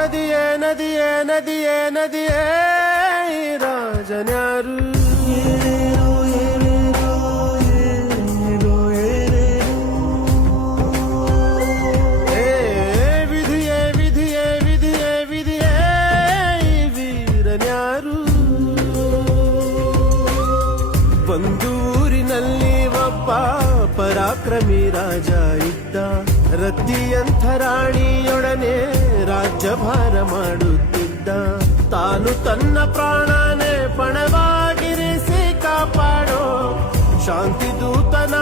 ನದಿಯೇ ನದಿಯೇ ನದಿಯೇ ನದಿಯೇ, ರಾಜನ್ಯಾರು. ವಿಧಿಯೇ ವಿಧಿಯೇ ವಿಧಿಯೇ ವಿಧಿಯೇ, ವೀರನ್ಯಾರು. ಒಂದೂರಿನಲ್ಲಿ ಒಬ್ಬ ಪರಾಕ್ರಮಿ ರಾಜ ಇದ್ದ ರತಿಯಂಥ ರಾಣಿಯೊಡನೆ ರಾಜ್ಯಭಾರ ಮಾಡುತ್ತಿದ್ದ. ತಾನು ತನ್ನ ಪ್ರಾಣನೇ ಪಣವಾಗಿರಿಸಿ ಕಾಪಾಡೋ. ಶಾಂತಿ ದೂತನ